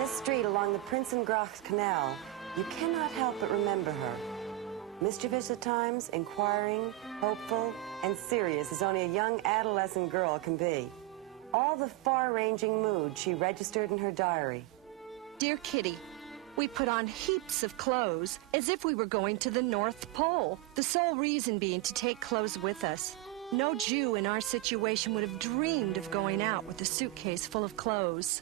this street along the Prinsengracht Canal, you cannot help but remember her. Mischievous at times, inquiring, hopeful, and serious as only a young adolescent girl can be. All the far-ranging moods she registered in her diary. Dear Kitty, we put on heaps of clothes as if we were going to the North Pole, the sole reason being to take clothes with us. No Jew in our situation would have dreamed of going out with a suitcase full of clothes.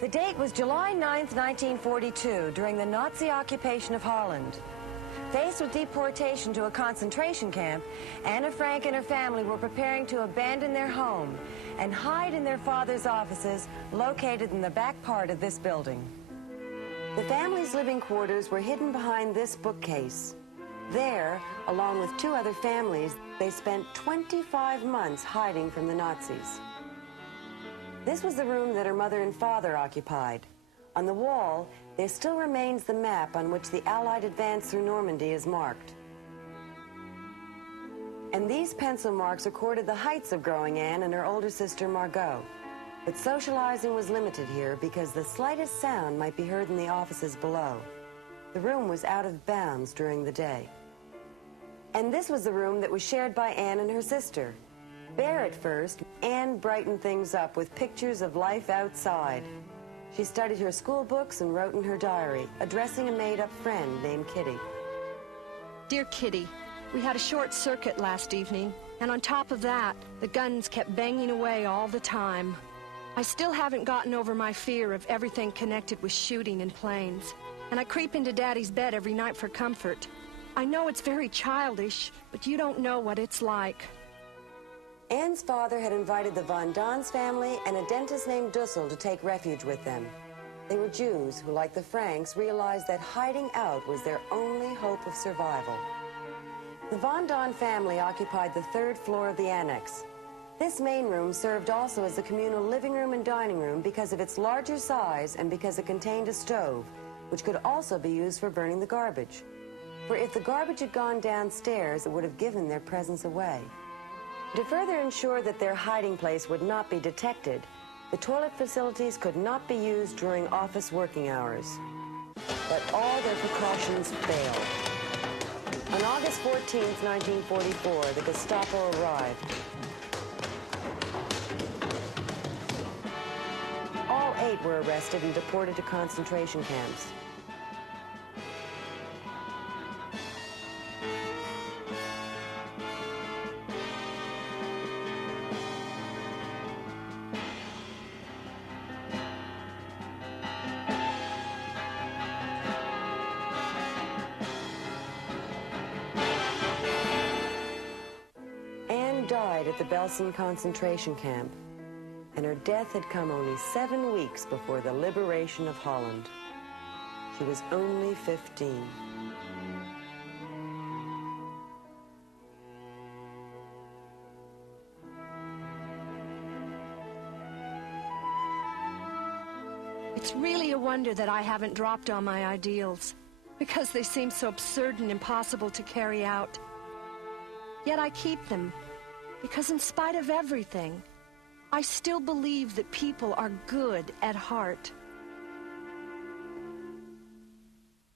The date was July 9th, 1942, during the Nazi occupation of Holland. Faced with deportation to a concentration camp, Anna Frank and her family were preparing to abandon their home and hide in their father's offices located in the back part of this building. The family's living quarters were hidden behind this bookcase. There, along with 2 other families, they spent 25 months hiding from the Nazis. This was the room that her mother and father occupied. On the wall, there still remains the map on which the Allied advance through Normandy is marked. And these pencil marks recorded the heights of growing Anne and her older sister Margot. But socializing was limited here because the slightest sound might be heard in the offices below. The room was out of bounds during the day. And this was the room that was shared by Anne and her sister. Bare at first, Anne brightened things up with pictures of life outside. She studied her school books and wrote in her diary, addressing a made-up friend named Kitty. Dear Kitty, we had a short circuit last evening, and on top of that, the guns kept banging away all the time. I still haven't gotten over my fear of everything connected with shooting and planes, and I creep into Daddy's bed every night for comfort. I know it's very childish, but you don't know what it's like. Anne's father had invited the Von Don's family and a dentist named Dussel to take refuge with them. They were Jews who, like the Franks, realized that hiding out was their only hope of survival. The Von Don family occupied the 3rd floor of the Annex. This main room served also as the communal living room and dining room because of its larger size and because it contained a stove, which could also be used for burning the garbage. For if the garbage had gone downstairs, it would have given their presence away. To further ensure that their hiding place would not be detected, the toilet facilities could not be used during office working hours. But all their precautions failed. On August 14th, 1944, the Gestapo arrived. All 8 were arrested and deported to concentration camps. Anne died at the Belsen concentration camp, and her death had come only 7 weeks before the liberation of Holland. She was only 15. It's really a wonder that I haven't dropped all my ideals, because they seem so absurd and impossible to carry out. Yet I keep them, because in spite of everything, I still believe that people are good at heart.